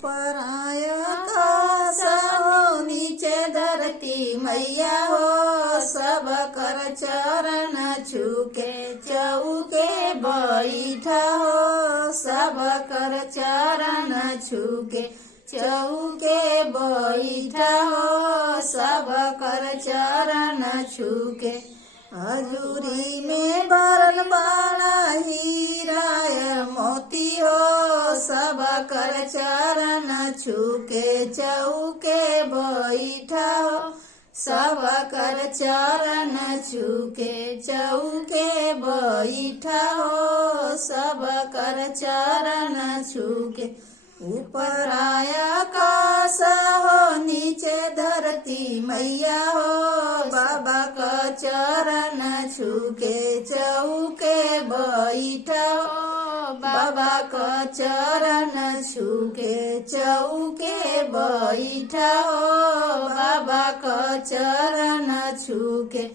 ऊपर आकाश हो नीचे धरती मैया हो, सब कर चरण छूके चौके बैठा हो, सब कर चरण छूके चौके बैठा हो, सब कर चरण छूके। हजूरी में भरल बाड़ा हीरा मोती हो, सब कर चरण छूके चौके बैठा हो, सब कर चरण छूके चौके बैठा हो, सब कर चरण छूके। ऊपर आकाश हो नीचे धरती मैया हो, बाबा का चरण छूके चौके बैठा हो, बाबा का चरण छूके चौके बैठा हो, बाबा का चरण छूके।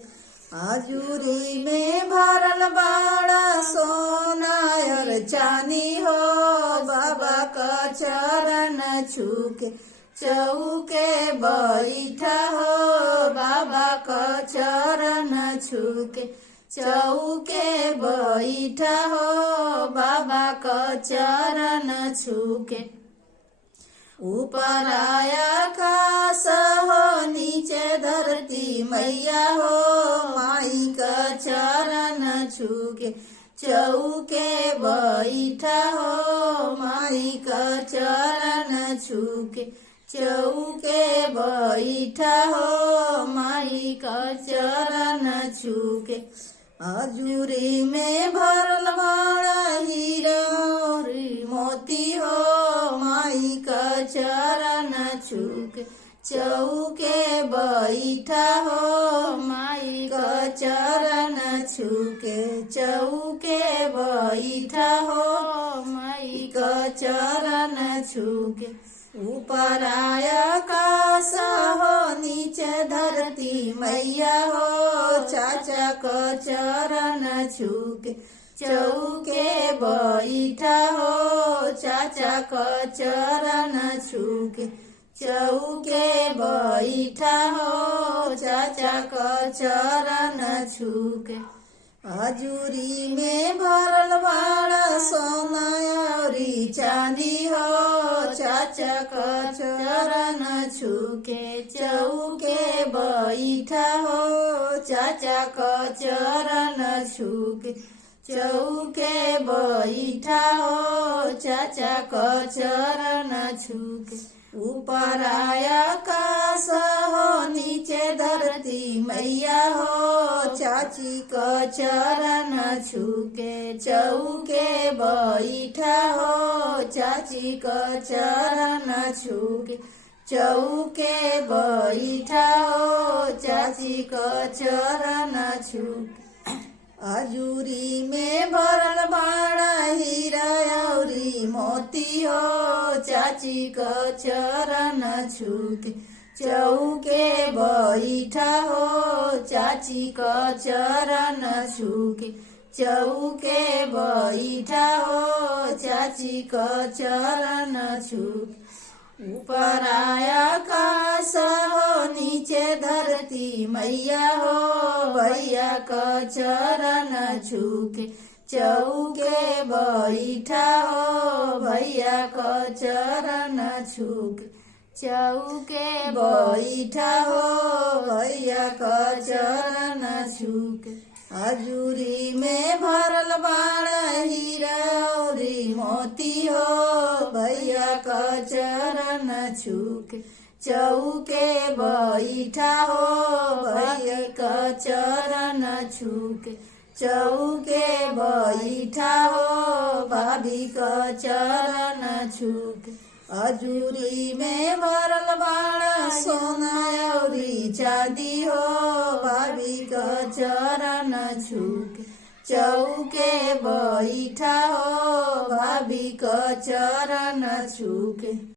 हजूरी में भरल बाड़ा सोना और चांदी हो, बाबा का चरण छूके चौके बैठा हो, बाबा का चरण छूके चौके बैठा हो, बाबा का चरण छूके। ऊपर आकाश हो नीचे धरती मैया हो, माई का चरण छूके चौके बैठा हो, माई का चरण छूके चौके बैठा हो, माई का चरण छूके। हजूरी में भरल बाड़ा हीरा मोती हो, माई का चरण छूके चौके बैठा हो, माई का चरण छूके चौके बैठा हो, माई का चरण छूके। ऊपर आकाश हो नीचे धरती मैया हो, चाचा का चरण छूके चौके बैठा हो, चाचा का चरण छूके चौके बैठा हो, चाचा का चरण छूके। हजूरी में भरल बाड़ा सोना और चांदी हो, चाचा का चरण छूके चौके बैठा हो, चाचा का चरण छूके चौके बैठा हो, चाचा का चरण छूके। ऊपर आकाश हो नीचे धरती मैया हो, चाची का चरण छूके चौके बैठा हो, चाची का चरण छूके चौके बैठा हो, चाची का चरण छूके। हजूरी में भरल बाड़ा हीरा औरी मोती हो, चाची का चरण छूके चौके बैठा हो, चाची का चरण छूके चौके बैठा हो, चाची का चरण छूके। ऊपर आकाश हो नीचे धरती मैया हो, भैया का चरण छूके चौके बैठा हो, भैया का चरण छूके चौके बैठा हो, भैया का चरण छूके। हजूरी में भरल बाड़ा हीरा और मोती हो, भैया का चरण छूके चौके बैठा हो, भैया का चरण छूके चौके बैठा हो, भाभी का चरण छूके। हजूरी में भरल बाड़ा सोना और चांदी हो, भाभी का चरण छूके चौके बैठा हो, भाभी का चरण छूके।